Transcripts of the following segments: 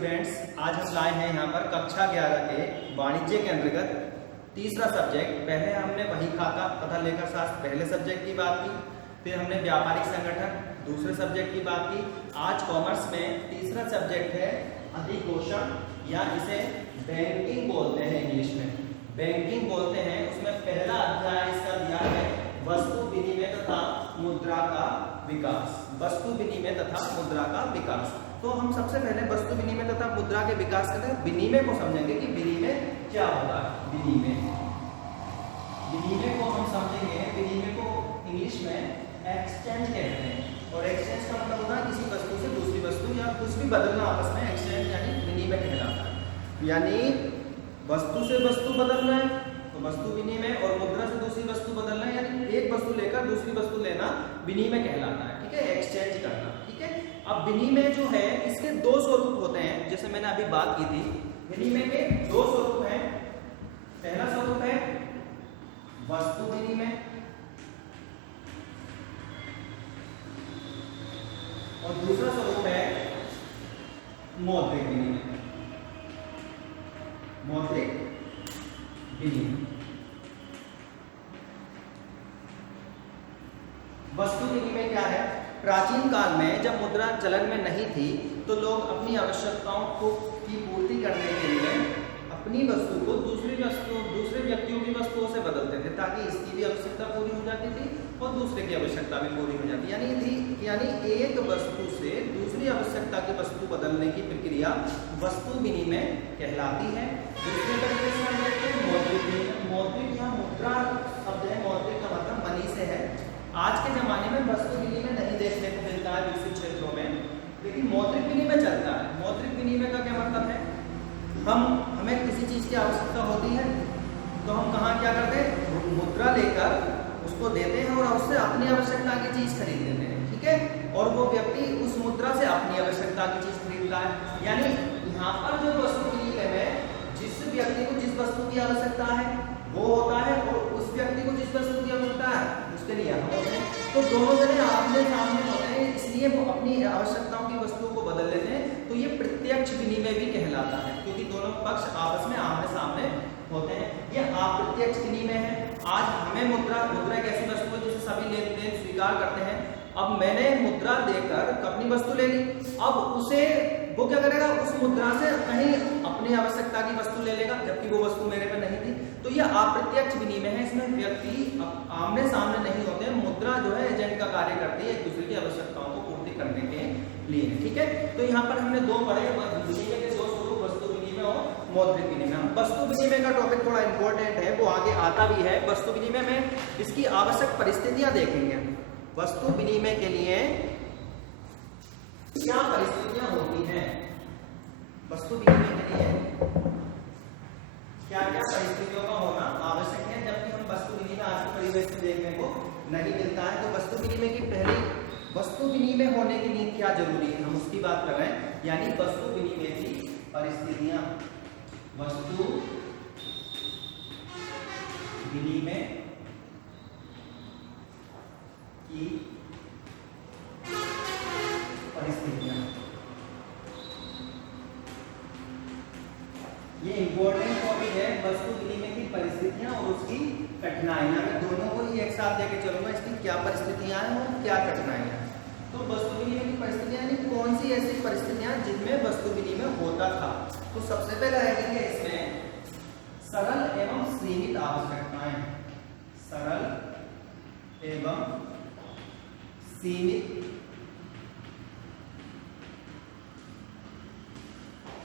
Students, आज हम लाए हैं यहाँ पर कक्षा 11 के वाणिज्य के अंतर्गत तीसरा सब्जेक्ट। पहले हमने वही खाता तथा लेखा शास्त्र पहले सब्जेक्ट की बात की, फिर हमने व्यापारिक संगठन दूसरे सब्जेक्ट की बात की। आज कॉमर्स में तीसरा सब्जेक्ट है अधिकोषण, या इसे बैंकिंग बोलते हैं, इंग्लिश में बैंकिंग बोलते हैं। उसमें पहला अध्याय इसका दिया है वस्तु विनिमय तथा मुद्रा का विकास। वस्तु विनिमय तथा मुद्रा का विकास। तो हम सबसे पहले वस्तु विनिमय तथा मुद्रा के विकास के तहत विनिमय को समझेंगे कि विनिमय क्या होता है। विनिमय को हम समझेंगे। विनिमय को इंग्लिश में एक्सचेंज कहते हैं, और एक्सचेंज का मतलब होता है किसी वस्तु से दूसरी वस्तु या कुछ भी बदलना आपस में, एक्सचेंज यानी विनिमय कहलाता है। यानी वस्तु से वस्तु बदलना है तो वस्तु विनिमय, और मुद्रा से दूसरी वस्तु बदलना है यानी एक वस्तु लेकर दूसरी वस्तु लेना विनिमय कहलाता है। ठीक है, एक्सचेंज करना। ठीक है, अब विनिमय जो है इसके दो स्वरूप होते हैं, जैसे मैंने अभी बात की थी। विनिमय के दो स्वरूप हैं। पहला स्वरूप है वस्तु विनिमय और दूसरा स्वरूप है मौद्रिक विनिमय। मौद्रिक विनिमय। वस्तु विनिमय क्या है? प्राचीन काल में जब मुद्रा चलन में नहीं थी तो लोग अपनी आवश्यकताओं की पूर्ति करने के लिए अपनी वस्तु को दूसरे व्यक्तियों की वस्तुओं से बदलते थे, ताकि इसकी भी आवश्यकता पूरी हो जाती थी और दूसरे की आवश्यकता भी पूरी हो जाती। यानी एक वस्तु से दूसरी आवश्यकता की वस्तु बदलने की प्रक्रिया वस्तु विनिमय कहलाती है। दूसरे तरीके से हम देखते हैं मौद्रिक विनिमय। मौद्रिक या मुद्रा शब्द है, मौद्रिक का मतलब मनी से है। आज के जमाने में वस्तु विनिमय नहीं देखने को मिलता है विकसित क्षेत्रों में, लेकिन मौद्रिक विनिमय चलता है। मौद्रिक विनिमय का क्या मतलब है? हमें किसी चीज की आवश्यकता होती है तो हम कहाँ क्या करते हैं, मुद्रा लेकर उसको देते हैं और उससे अपनी आवश्यकता की चीज खरीद लेते हैं। ठीक है, और वो व्यक्ति उस मुद्रा से अपनी आवश्यकता की चीज खरीदता है। यानी यहाँ पर जो वस्तु विनिमय में जिस व्यक्ति को जिस वस्तु की आवश्यकता है वो होता है, और उस व्यक्ति को जिस वस्तु की आवश्यकता है उसके लिए हम होते हैं। तो दोनों जने आमने सामने होते हैं, इसलिए वो अपनी आवश्यकताओं की वस्तुओं को बदल लेते हैं। तो ये प्रत्यक्ष विनिमय भी कहलाता है, क्योंकि दोनों पक्ष आपस में आमने सामने होते हैं। ये अप्रत्यक्ष विनिमय है। आज हमें मुद्रा एक ऐसी वस्तु है जिसे सभी लेन देन स्वीकार करते हैं। अब मैंने मुद्रा देकर अपनी वस्तु ले ली, अब उसे वो क्या करेगा, उस मुद्रा से कहीं अपनी आवश्यकता की वस्तु ले लेगा, जबकि वो वस्तु मेरे पे नहीं थी। तो यह अप्रत्यक्ष विनिमय है। इसमें व्यक्ति आमने सामने नहीं होते। मुद्रा जो है एजेंट का कार्य करती है, एक दूसरे की आवश्यकताओं को पूर्ति करने के लिए। ठीक है, तो यहाँ पर हमने दो पढ़े विनिमय के दो स्वरूप, वस्तु विनिमय और मौद्रिक विनिमय। वस्तु विनिमय का टॉपिक थोड़ा इंपॉर्टेंट है, वो आगे आता भी है। वस्तु विनिमय में इसकी आवश्यक परिस्थितियां देखेंगे। वस्तु विनिमय के लिए क्या परिस्थितियां होती हैं? वस्तु विनिमय के लिए क्या क्या परिस्थितियों का होना आवश्यक है, जबकि हम वस्तु विनिमय आज के परिवेश में देखने को नहीं मिलता है। तो वस्तु विनिमय की पहली वस्तु विनिमय होने के लिए क्या जरूरी है, हम उसकी बात कर रहे हैं। यानी वस्तु विनिमय की परिस्थितियां। वस्तु विनिमय की परिस्थितियां, ये इंपॉर्टेंट टॉपिक है। वस्तु विनिमय की परिस्थितियां और उसकी कठिनाइयां। मैं दोनों को ही एक साथ लेके चलूंगा, इसकी क्या परिस्थितियां हैं और क्या कठिनाइयां। तो वस्तु विनिमय की परिस्थितियां यानी कौन सी ऐसी परिस्थितियां जिनमें वस्तु विनिमय होता था। तो सबसे पहले आएंगे इसमें सरल एवं सीमित आवश्यकताएं। सरल एवं सीमित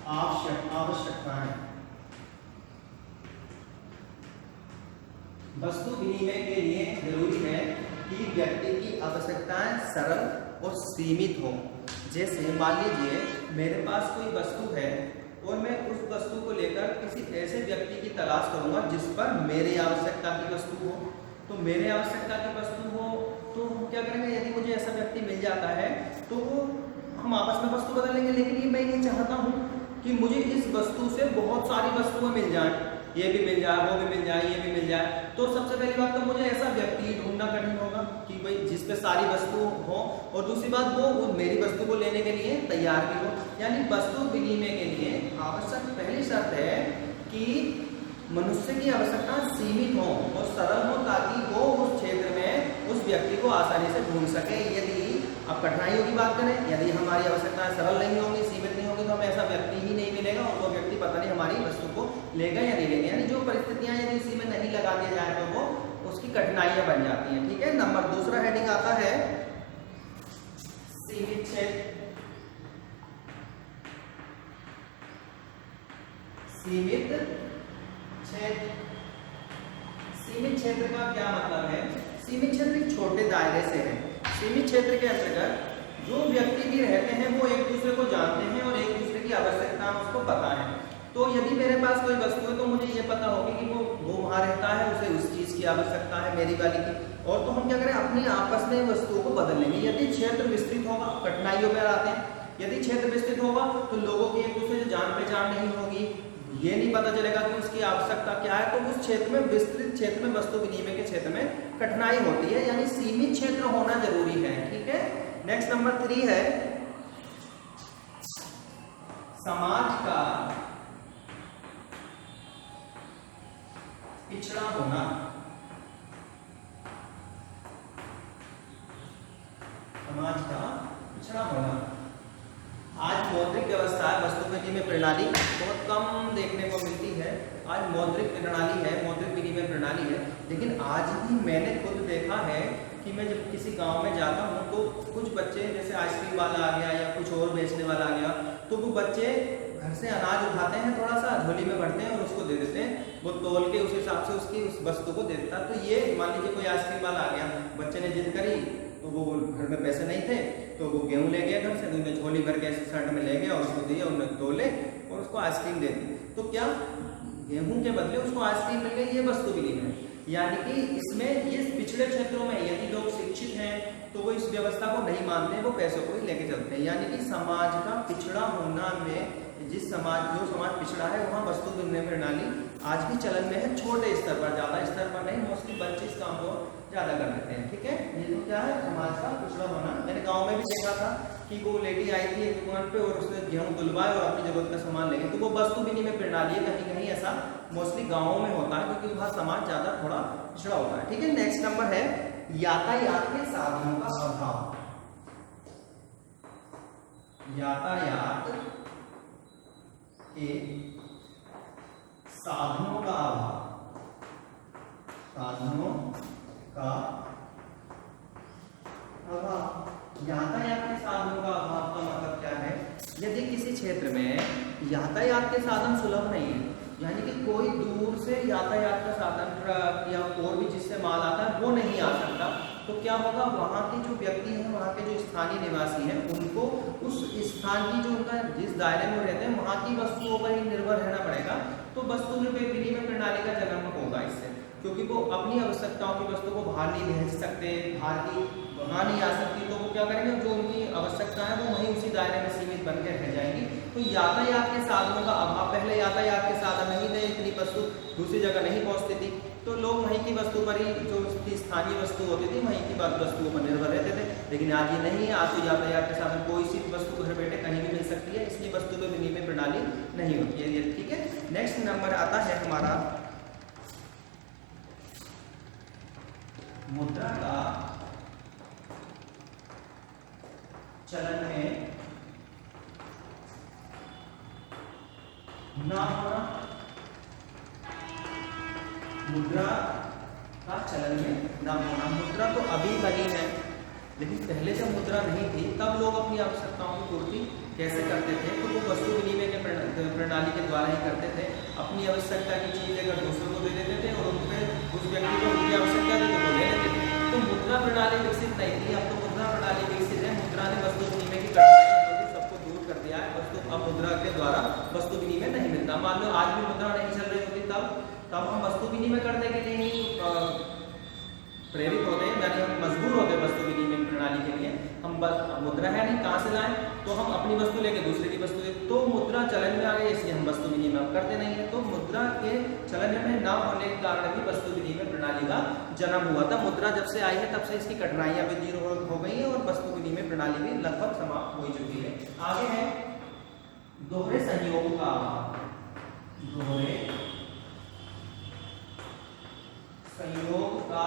आवश्यकताएं। वस्तु विनिमय के लिए जरूरी है कि व्यक्ति की आवश्यकताएं सरल और सीमित हो। जैसे मान लीजिए मेरे पास कोई वस्तु है और मैं उस वस्तु को लेकर किसी ऐसे व्यक्ति की तलाश करूंगा जिस पर मेरी आवश्यकता की वस्तु हो। तो मेरे आवश्यकता की वस्तु हो तो हम क्या करेंगे, यदि मुझे ऐसा व्यक्ति मिल जाता है तो हम आपस में वस्तु बदल लेंगे। लेकिन मैं ये चाहता हूँ कि मुझे इस वस्तु से बहुत सारी वस्तुएं मिल जाएं, ये भी मिल जाए, वो भी मिल जाए, ये भी मिल जाए। तो सबसे पहली बात तो मुझे ऐसा व्यक्ति ढूंढना कठिन होगा कि भाई जिस पे सारी वस्तु हो, और दूसरी बात वो मेरी वस्तु को लेने के लिए तैयार भी हो। यानी वस्तु विनिमय के लिए आवश्यक पहली शर्त है कि मनुष्य की आवश्यकता सीमित हो और सरल हो, ताकि वो उस क्षेत्र में उस व्यक्ति को आसानी से ढूंढ सके। यदि अब कठिनाइयों की बात करें, यदि हमारी आवश्यकताएं सरल नहीं होंगी, सीमित नहीं होगी, तो हमें ऐसा व्यक्ति ही नहीं मिलेगा और वो व्यक्ति पता नहीं हमारी वस्तु को लेगा या नहीं लेगा। यानी जो परिस्थितियां यदि इसी में नहीं लगा दिया जाए तो वो उसकी कठिनाइयां बन जाती हैं। ठीक है, नंबर दूसरा हेडिंग आता है सीमित क्षेत्र। सीमित क्षेत्र, सीमित क्षेत्र का क्या मतलब है? सीमित क्षेत्र एक छोटे दायरे से है। सीमित क्षेत्र के अंतर्गत जो व्यक्ति भी रहते हैं वो एक दूसरे को जानते हैं और एक दूसरे की आवश्यकता उसको पता है। तो यदि मेरे पास कोई वस्तु है तो मुझे ये पता होगी कि वो वहाँ रहता है, उसे उस चीज की आवश्यकता है, मेरी वाली की। और तो हम क्या करें, अपनी आपस में वस्तुओं को बदल लेंगे। यदि क्षेत्र विस्तृत होगा, कठिनाइयों पर आते हैं, यदि क्षेत्र विस्तृत होगा तो लोगों की एक दूसरे से जान पहचान नहीं होगी, ये नहीं पता चलेगा कि उसकी आवश्यकता क्या है, तो उस क्षेत्र में, विस्तृत क्षेत्र में, वस्तु विनिमय के क्षेत्र में कठिनाई होती है। यानी सीमित क्षेत्र होना जरूरी है। ठीक है, नेक्स्ट नंबर 3 है समाज का पिछड़ा होना। समाज का पिछड़ा होना। आज मौद्रिक व्यवस्था, वस्तु विनिमय प्रणाली बहुत कम देखने को मिलती है। आज मौद्रिक प्रणाली है, मौद्रिक विनिमय प्रणाली है, लेकिन आज भी मैंने खुद देखा है कि मैं जब किसी गांव में जाता हूँ तो कुछ बच्चे, जैसे आइसक्रीम वाला आ गया या कुछ और बेचने वाला आ गया, तो वो बच्चे घर से अनाज उठाते हैं, थोड़ा सा झोली में भरते हैं और उसको दे देते हैं। वो तोल के उस हिसाब से उसकी उस वस्तु को दे देता है। तो ये मान लीजिए कोई आइसक्रीम वाला आ गया, बच्चे ने जिद करी, तो वो घर में पैसे नहीं थे तो वो गेहूं ले गया घर से, तो उन्हें झोली भर के ऐसे शर्ट में ले गया और उसको दिया, उन्हें तोले और उसको आइसक्रीम दे दी। तो क्या गेहूं के बदले उसको आइसक्रीम मिल गई, ये वस्तु विनिमय। यानी कि इसमें ये पिछड़े क्षेत्रों में यदि लोग शिक्षित हैं तो वो इस व्यवस्था को नहीं मानते हैं, वो पैसों को ही लेके चलते हैं। यानी कि समाज का पिछड़ा होना में, जो समाज पिछड़ा है वहाँ वस्तु विनिमय प्रणाली आज भी चलन में है, छोटे स्तर पर, ज्यादा स्तर पर नहीं। मोस्टली बच्चे इस काम को ज्यादा कर देते हैं। ठीक है, ये तो क्या है, समाज का पिछड़ा होना। मैंने गाँव में भी देखा था कि वो लेडी आई थी एक दुकान पे और उसने गेहूं दुलवाए और अपनी जरूरत का सामान ले गई। तो वो वस्तु विनिमय प्रणाली है, कहीं kहीं ऐसा मोस्टली गाँवों में होता है क्योंकि वहाँ समाज ज्यादा थोड़ा पिछड़ा होता है। ठीक है, नेक्स्ट नंबर है यातायात के साधनों का अभाव। यातायात के साधनों का अभाव। साधनों का अभाव, यातायात के साधनों का अभाव का मतलब क्या है? यदि किसी क्षेत्र में यातायात के साधन सुलभ नहीं है, यानी कि कोई दूर से यातायात का साधन, ट्रक या और भी जिससे माल आता है वो नहीं आ सकता, तो क्या होगा, वहाँ के जो व्यक्ति हैं, वहाँ के जो स्थानीय निवासी हैं, उनको उस स्थान की, जो उनका जिस दायरे में रहते हैं, वहाँ की वस्तुओं पर ही निर्भर रहना पड़ेगा। तो वस्तु विनिमय प्रणाली का जन्म होगा इससे, क्योंकि वो अपनी आवश्यकताओं की वस्तु को बाहर नहीं भेज सकते, बाहर की वहाँ नहीं आ सकती, तो वो क्या करेंगे, जो उनकी आवश्यकता है वो वहीं उसी दायरे में सीमित बनकर रह जाएंगी। तो यातायात के साधनों का अभाव, पहले यातायात के साधन नहीं थे, इतनी वस्तु दूसरी जगह नहीं पहुँचती थी, तो लोग वहीं की वस्तु पर ही, जो उसकी स्थानीय वस्तु होती थी, वहीं की वस्तुओं पर निर्भर रहते थे। लेकिन आज ये नहीं है, आज तो यातायात के साधन कोई सी वस्तु घर बैठे कहीं भी मिल सकती है, इसलिए वस्तु पे विनिमय प्रणाली नहीं होती है। ठीक है, नेक्स्ट नंबर आता है हमारा मुद्रा का चलन में ना होना। मुद्रा का चलन में ना होना। मुद्रा तो अभी बनी है, लेकिन पहले जब मुद्रा नहीं थी तब लोग अपनी आवश्यकताओं की पूर्ति कैसे करते थे? तो वो वस्तु विनिमय के प्रणाली के द्वारा ही करते थे। अपनी आवश्यकता की चीज अगर दूसरों को दे देते थे और उन पे उस व्यक्ति को उनकी आवश्यकता थी तो वो ले लेते थे। तो मुद्रा प्रणाली विकसित नहीं थी, अब तो मुद्रा प्रणाली विकसित है। मुद्रा ने वस्तु विनिमय की कठिनाइयों सबको दूर कर दिया है। अब मुद्रा के द्वारा वस्तु विनिमय नहीं मिलता। मान लो आज भी मुद्रा नहीं चल रही होती, तब हम वस्तु विनिमय करने के लिए ही प्रेरित होते हैं, यानी हम मजबूर होते हैं वस्तु विनिमय प्रणाली के लिए। हम मुद्रा है नहीं, कहाँ से लाएं? तो हम अपनी वस्तु लेके दूसरे की वस्तु तो मुद्रा चलन में आ गई, इसलिए हम वस्तु विनिमय अब करते नहीं है। तो मुद्रा के चलन में न होने के कारण भी वस्तु विनिमय प्रणाली का जन्म हुआ था। मुद्रा जब से आई है तब से इसकी कठिनाइयां भी दूर हो गई है और वस्तु विनिमय प्रणाली भी लगभग समाप्त हो चुकी है। आगे है दोहरे संयोग का अभाव। दोहरे संयोग का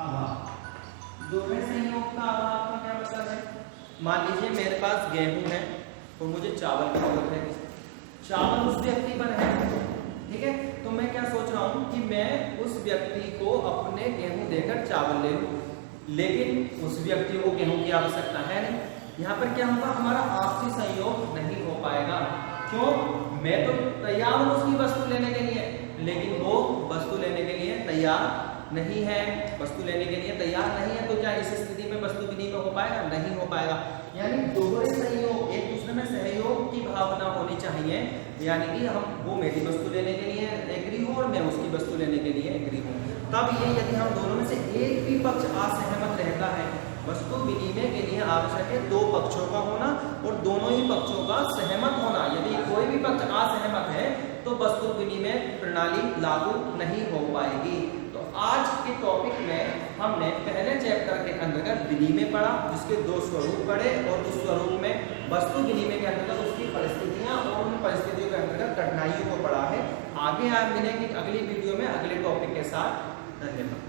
अभाव। दोहरे संयोग का अभाव का क्या मतलब है? मान लीजिए मेरे पास गेहूं है और मुझे चावल की जरूरत है। चावल उस व्यक्ति पर है, ठीक है, तो मैं क्या सोच रहा हूं कि मैं उस व्यक्ति को अपने गेहूं देकर चावल ले लूं, लेकिन उस व्यक्ति को गेहूं की आवश्यकता है नहीं। यहाँ पर क्या होगा, हमारा आपसी संयोग नहीं हो पाएगा। क्यों? मैं तो तैयार हूं उसकी वस्तु लेने के लिए, लेकिन वो वस्तु लेने के लिए तैयार नहीं है। वस्तु लेने के लिए तैयार नहीं है, तो क्या इस स्थिति में वस्तु विनिमय हो पाएगा? नहीं हो पाएगा। यानी दोहरे संयोग, एक दूसरे में सहयोग की भावना होनी चाहिए, यानी कि वो मेरी वस्तु लेने के लिए एग्री हो और मैं उसकी वस्तु लेने के लिए एग्री हूँ। तब ये यदि हम दोनों में से एक भी पक्ष असहमत रहता है, वस्तु विनिमय के लिए आवश्यक है दो पक्षों का होना और दोनों ही पक्षों का सहमत होना। यदि कोई भी पक्ष असहमत है तो वस्तु विनिमय प्रणाली लागू नहीं हो पाएगी। तो आज के टॉपिक में हमने पहले चैप्टर के अंतर्गत विनिमय पढ़ा, जिसके दो स्वरूप पढ़े और उस स्वरूप में वस्तु विनिमय के अंतर्गत उसकी परिस्थितियां और उन परिस्थितियों के अंतर्गत कठिनाइयों को पढ़ा है। आगे आप मिलेंगे अगली वीडियो में अगले टॉपिक के साथ। धन्यवाद।